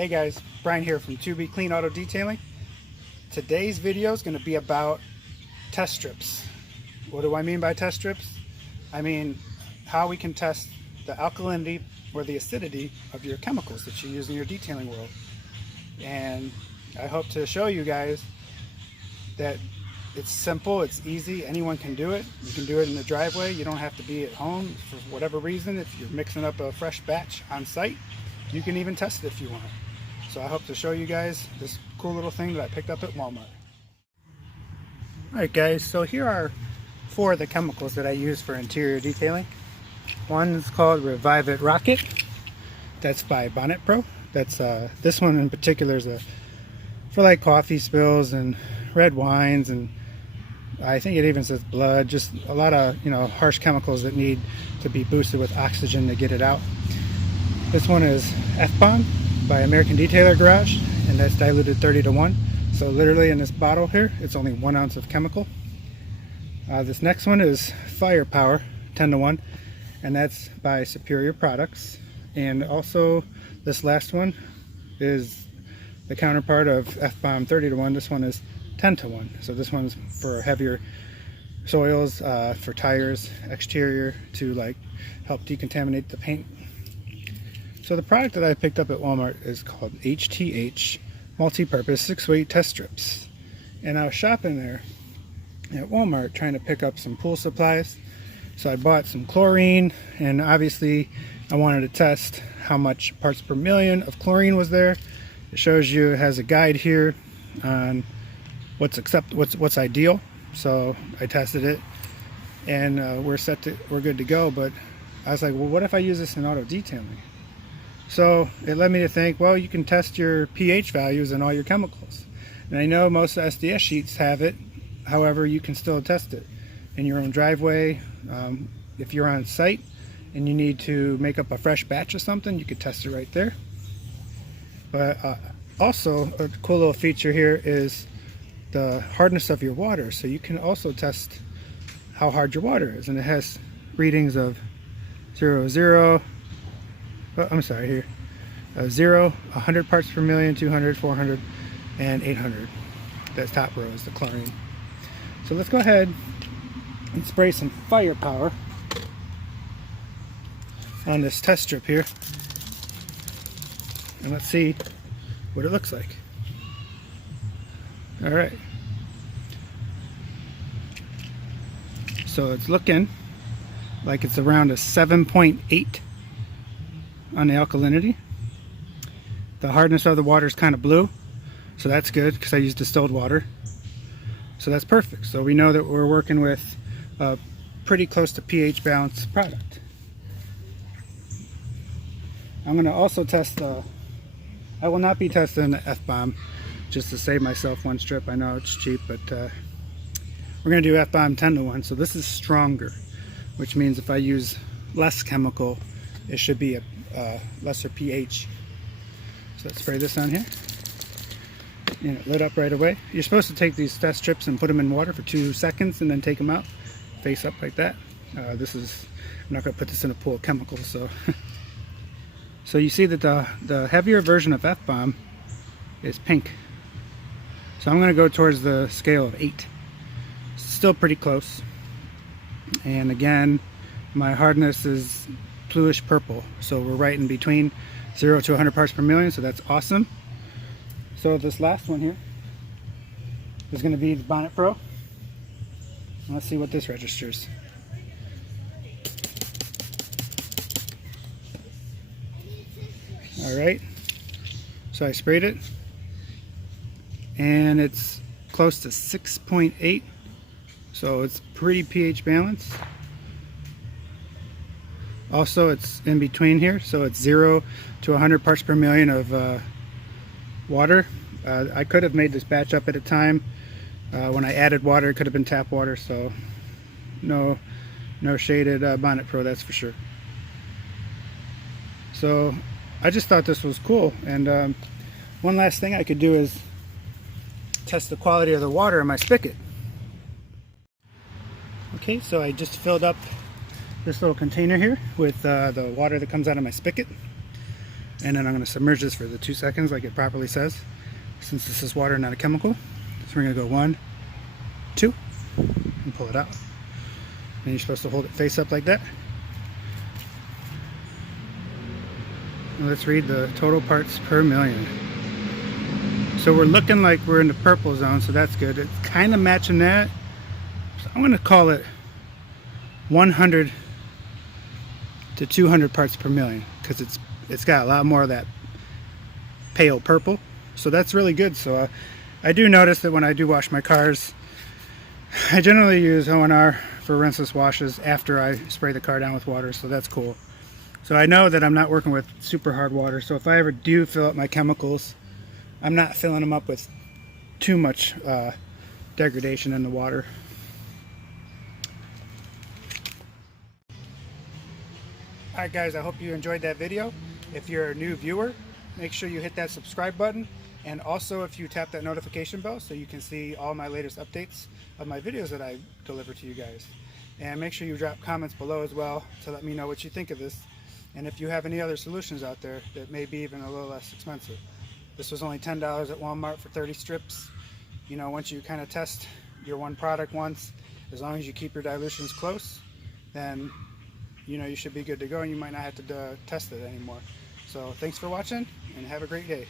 Hey guys, Brian here from 2B Clean Auto Detailing. Today's video is going to be about test strips. What do I mean by test strips? I mean how we can test the alkalinity or the acidity of your chemicals that you use in your detailing world. And I hope to show you guys that it's simple, it's easy, anyone can do it. You can do it in the driveway. You don't have to be at home for whatever reason. If you're mixing up a fresh batch on site, you can even test it if you want. So I hope to show you guys this cool little thing that I picked up at Walmart. Alright guys, so here are 4 of the chemicals that I use for interior detailing. One is called Revive It Rocket. That's by Bonnet Pro. That's this one in particular is for like coffee spills and red wines, and I think it even says blood, just a lot of harsh chemicals that need to be boosted with oxygen to get it out. This one is F-Bomb by American Detailer Garage, and that's diluted 30:1. So literally in this bottle here, it's only 1 ounce of chemical. This next one is Firepower 10:1, and that's by Superior Products. And also this last one is the counterpart of F-Bomb 30:1. This one is 10:1. So this one's for heavier soils, for tires, exterior, to like help decontaminate the paint. So the product that I picked up at Walmart is called HTH Multi-Purpose 6-Weight Test Strips. And I was shopping there at Walmart trying to pick up some pool supplies. So I bought some chlorine, and obviously I wanted to test how much parts per million of chlorine was there. It shows you, it has a guide here on what's ideal. So I tested it, and we're good to go. But I was like, well, what if I use this in auto detailing? So it led me to think, well, you can test your pH values and all your chemicals. And I know most SDS sheets have it. However, you can still test it in your own driveway. If you're on site and you need to make up a fresh batch of something, you could test it right there. But also a cool little feature here is the hardness of your water. So you can also test how hard your water is. And it has readings of 0, 0, I'm sorry, here 0, 100 parts per million, 200, 400, and 800. That top row is the chlorine. So let's go ahead and spray some Firepower on this test strip here, and let's see what it looks like. All right, so it's looking like it's around a 7.8 on the alkalinity. The hardness of the water is kind of blue, so that's good because I use distilled water. So that's perfect. So we know that we're working with a pretty close to pH balanced product. I'm going to also test I will not be testing the F-Bomb just to save myself 1 strip. I know it's cheap, but we're going to do F-Bomb 10:1. So this is stronger, which means if I use less chemical, it should be a lesser pH. So let's spray this on here. And it lit up right away. You're supposed to take these test strips and put them in water for 2 seconds and then take them out face up like that. I'm not going to put this in a pool of chemicals. So you see that the heavier version of F-Bomb is pink. So I'm going to go towards the scale of 8. Still pretty close. And again, my hardness is bluish purple. So we're right in between 0 to 100 parts per million. So that's awesome. So this last one here is going to be the Bonnet Pro. Let's see what this registers. Alright, so I sprayed it, and it's close to 6.8, so it's pretty pH balanced. Also, it's in between here, so it's 0 to 100 parts per million of water. I could have made this batch up at a time. When I added water, it could have been tap water, so no shaded Bonnet Pro, that's for sure. So I just thought this was cool. And one last thing I could do is test the quality of the water in my spigot. Okay, so I just filled up this little container here with the water that comes out of my spigot. And then I'm going to submerge this for the 2 seconds like it properly says, since this is water, not a chemical. So we're going to go 1, 2, and pull it out. And you're supposed to hold it face up like that. And let's read the total parts per million. So we're looking like we're in the purple zone, so that's good. It's kind of matching that. So I'm going to call it 100 to 200 parts per million, because it's got a lot more of that pale purple. So that's really good. So I do notice that when I do wash my cars, I generally use ONR for rinseless washes after I spray the car down with water, so that's cool. So I know that I'm not working with super hard water, so if I ever do fill up my chemicals, I'm not filling them up with too much degradation in the water. Alright guys, I hope you enjoyed that video. If you're a new viewer, make sure you hit that subscribe button, and also if you tap that notification bell so you can see all my latest updates of my videos that I deliver to you guys. And make sure you drop comments below as well to let me know what you think of this, and if you have any other solutions out there that may be even a little less expensive. This was only $10 at Walmart for 30 strips. You know, once you kind of test your one product once, as long as you keep your dilutions close, then you know you should be good to go, and you might not have to test it anymore. So thanks for watching, and have a great day.